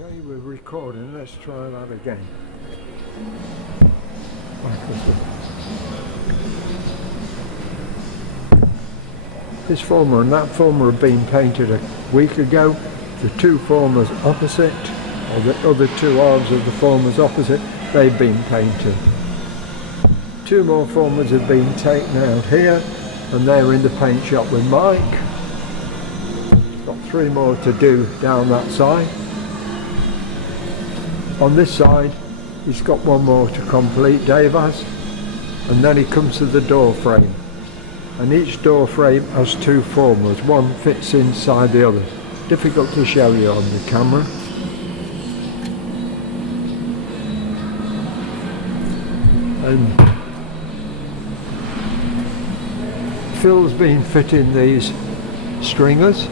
Okay, we're recording, let's try that again. This former and that former have been painted a week ago. The two formers opposite, or the other two halves of the formers opposite, they've been painted. Two more formers have been taken out here, and they're in the paint shop with Mike. Got three more to do down that side. On this side, he's got one more to complete, Dave has, and then he comes to the door frame. And each door frame has two formers, one fits inside the other. Difficult to show you on the camera. And Phil's been fitting these stringers.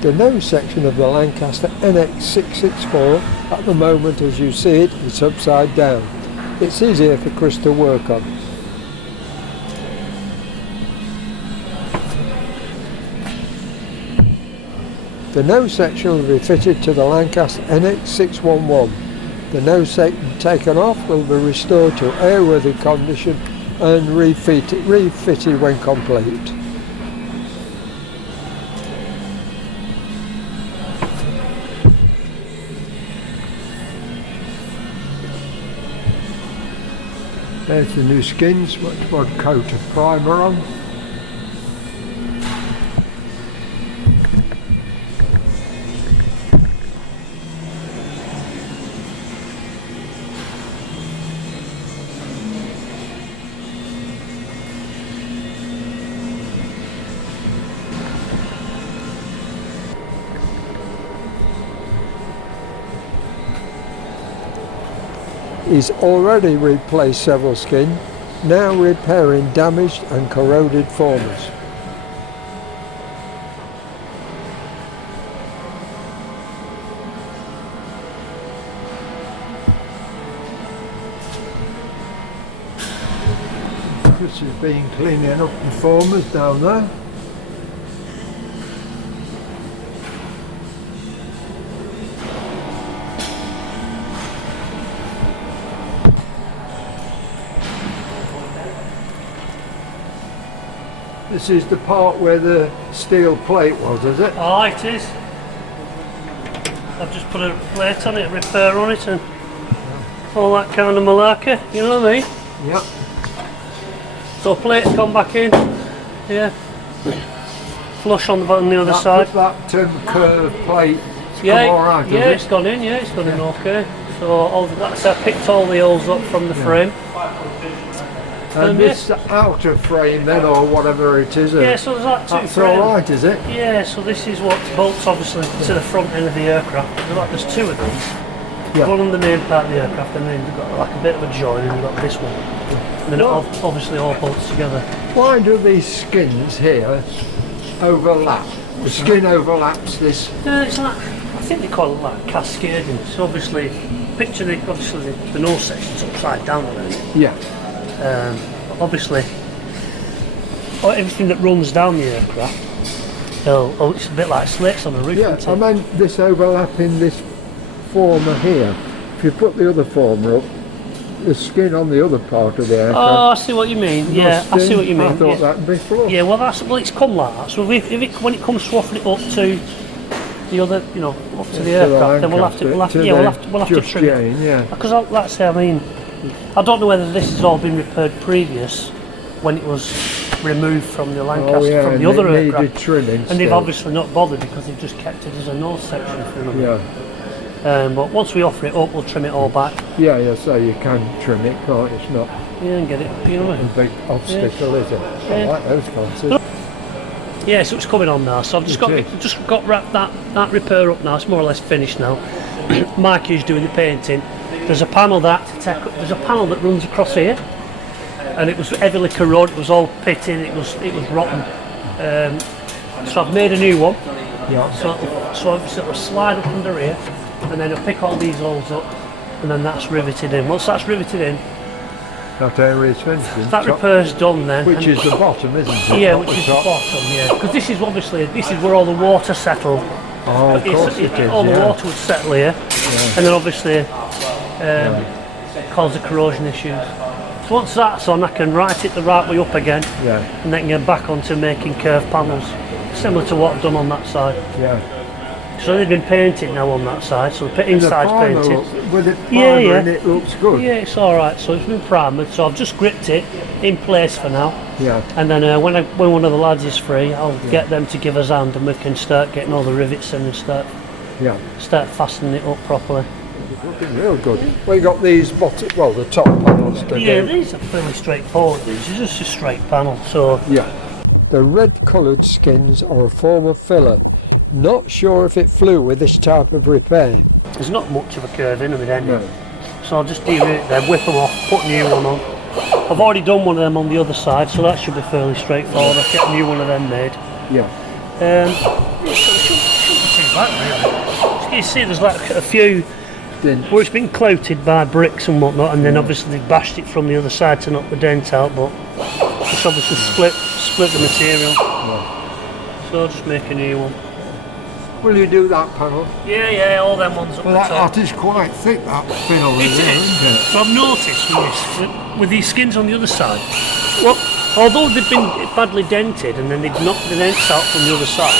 The nose section of the Lancaster NX611 at the moment, as you see it, it's upside down. It's easier for Chris to work on. The nose section will be fitted to the Lancaster NX611. The nose section taken off will be restored to airworthy condition and refitted when complete. There's the new skins, one coat of primer on. He's already replaced several skins, now repairing damaged and corroded formers. Chris has been cleaning up the formers down there. This is the part where the steel plate was, is it? Oh, it is. I've just put a plate on it, repair on it, and all that kind of malarkey, you know what I mean? Yep. So plate's gone back in, yeah. Flush on the other side. That curved plate come alright, yeah, it's gone in, yeah, it's gone in okay. So all that's I picked all the holes up from the frame. And this outer frame then, or whatever it is, yeah, so there's that that's alright, is it? Yeah, so this is what bolts obviously to the front end of the aircraft. There's two of these. Yeah. One on the main part of the aircraft, and then you've got like a bit of a join, and you've got this one. And then it obviously all bolts together. Why do these skins here overlap? The skin overlaps this. It's like, I think they call it like cascading. So obviously, picture the nose section's upside down already. Yeah. Obviously, everything that runs down the aircraft, it's a bit like slates on a roof. Yeah, I meant this overlapping this former here. If you put the other former up, the skin on the other part of the aircraft. Oh, I see what you mean. Yeah, I see what you mean. I thought that'd be flush. Yeah, well, it's come like that. So when it comes swapping it up to the other, up to the aircraft, then we'll have to trim it. Yeah. Because like I say, I mean, I don't know whether this has all been repaired previous when it was removed from the Lancaster from the other aircraft, trimming and they've obviously not bothered because they've just kept it as a nose section for another. Yeah. But once we offer it up, we'll trim it all back. Yeah, so you can trim it, can't you? It's not and get it, a big obstacle, is it? Yeah. I like those concepts. Yeah, so it's coming on now. So I've just got wrapped that repair up now. It's more or less finished now. Mikey's doing the painting. There's a panel that runs across here, and it was heavily corroded. It was all pitting. It was rotten. So I've made a new one. Yeah. So I'll sort of slide up under here, and then I'll pick all these holes up, and then that's riveted in. Once that's riveted in, That area's finished. Then. That repair's done then. Which is the bottom, isn't it? Yeah, Not which is top. the bottom, yeah. Because this is obviously, this is where all the water settled. Oh, of course it is, all the water would settle here, and then obviously cause the corrosion issues. So once that's on, I can right it the right way up again, and then get back onto making curved panels, similar to what I've done on that side. Yeah. So they've been painted now on that side, so the inside's painted. With it primer and it looks good. Yeah, it's alright, so it's been primered, so I've just gripped it in place for now. Yeah. And then when one of the lads is free, I'll get them to give us a hand and we can start getting all the rivets in and start fastening it up properly. It's looking real good. We got these bottom, well, the top panels to do. These are fairly straightforward, these are just a straight panel, so... Yeah. The red coloured skins are a form of filler. Not sure if it flew with this type of repair. There's not much of a curve in them with any. No. So I'll just deroute them, whip them off, put a new one on. I've already done one of them on the other side, so that should be fairly straightforward. I'll get a new one of them made. Yeah. It shouldn't be too bad, really. You see there's like a few where it's been clouted by bricks and whatnot, and then obviously they've bashed it from the other side to knock the dent out, but it's obviously split the material. Yeah. So I'll just make a new one. Will you do that panel? Yeah, all them ones up well, the top. That is quite thick, that fill isn't it? So I've noticed with these skins on the other side, well, although they've been badly dented and then they've knocked the dents out from the other side,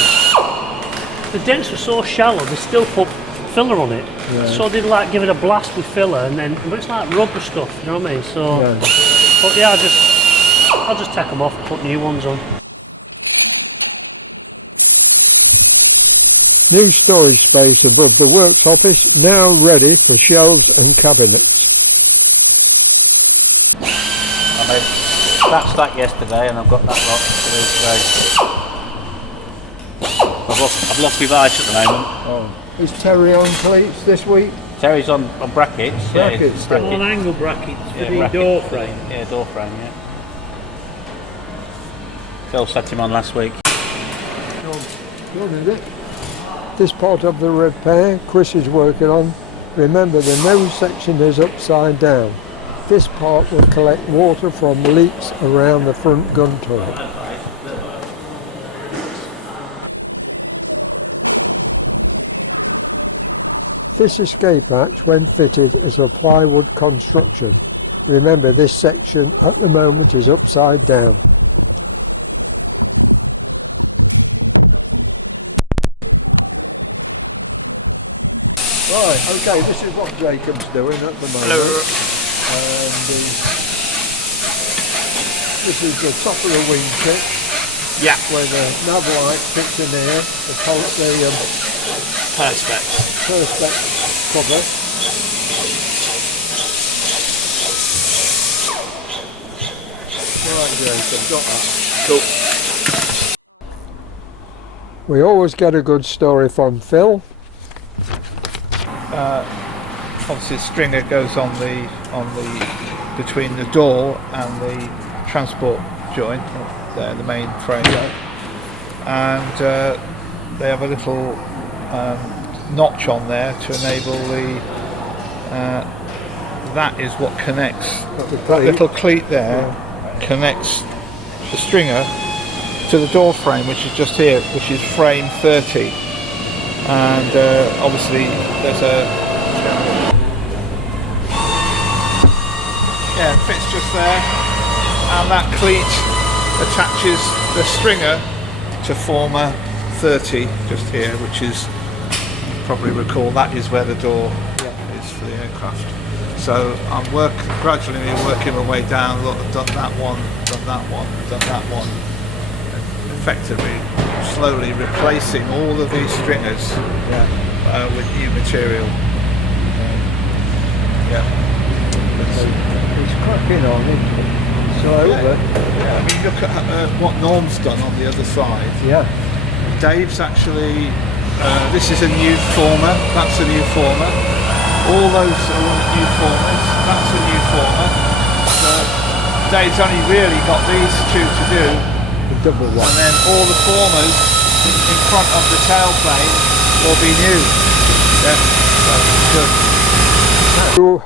the dents were so shallow they still put filler on it. Yeah. So they'd like give it a blast with filler, and then but it's like rubber stuff, you know what I mean? So, but yeah, I'll just take them off and put new ones on. New storage space above the works office, now ready for shelves and cabinets. I made that stack yesterday and I've got that lot today. I've lost my vice at the moment. Oh. Is Terry on cleats this week? Terry's on brackets. Brackets. Yeah, on angle brackets for the door frame. Yeah, door frame, yeah. Phil set him on last week. Good, is it? This part of the repair Chris is working on. Remember, the nose section is upside down. This part will collect water from leaks around the front gun turret. This escape hatch, when fitted, is a plywood construction. Remember, this section at the moment is upside down. Right, okay, this is what Jacob's doing at the moment. Hello. This is the top of the wing kit. Yeah. Where the nav light fits in here, the perspex cover. Right, Jacob, got that. Cool. We always get a good story from Phil. Obviously, the stringer goes on the between the door and the transport joint there, the main frame, and they have a little notch on there to enable the. That is what connects the little cleat there. Connects the stringer to the door frame, which is just here, which is frame 30. And obviously there's a it fits just there, and that cleat attaches the stringer to former 30 just here, which is, you probably recall, that is where the door is for the aircraft. So I'm gradually working my way down. Look, I've done that one, done that one, done that one. Effectively, slowly replacing all of these stringers with new material. It's cracking on, isn't it? So I mean, look at what Norm's done on the other side. Yeah. Dave's actually. This is a new former. That's a new former. All those are new formers. That's a new former. So Dave's only really got these two to do. The double one. And then all the formers in front of the tailplane will be new. Yeah, so good.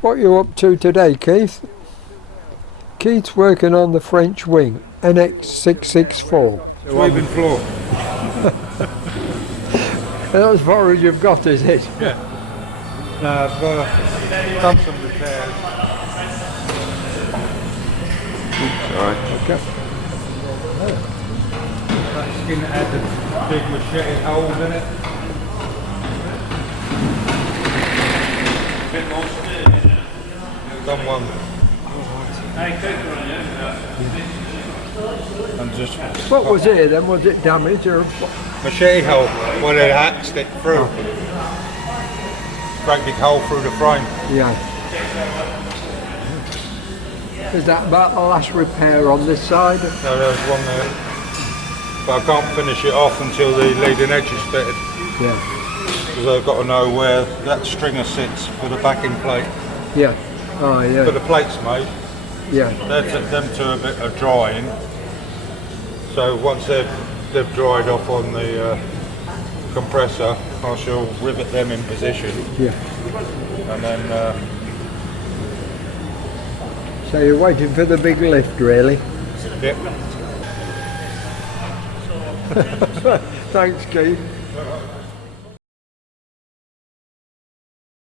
What are you up to today, Keith? Keith's working on the French wing, NX611. Sweeping floor. That's as far as you've got, is it? Yeah. No, I've done some repairs. Alright. Okay. That skin had the big machete holes in it. Done one. And just What was it then? Was it damaged or? machete hole where it hacked it through. Great big hole through the frame. Yeah. Is that about the last repair on this side? So there's one there. But I can't finish it off until the leading edge is fitted. Yeah. Because I've got to know where that stringer sits for the backing plate. Yeah. Oh But yeah. the plate's made. Yeah. Them to a bit of drying. So once they've dried off on the compressor, I shall rivet them in position. Yeah. And then So you're waiting for the big lift, really? yeah. Thanks, Keith.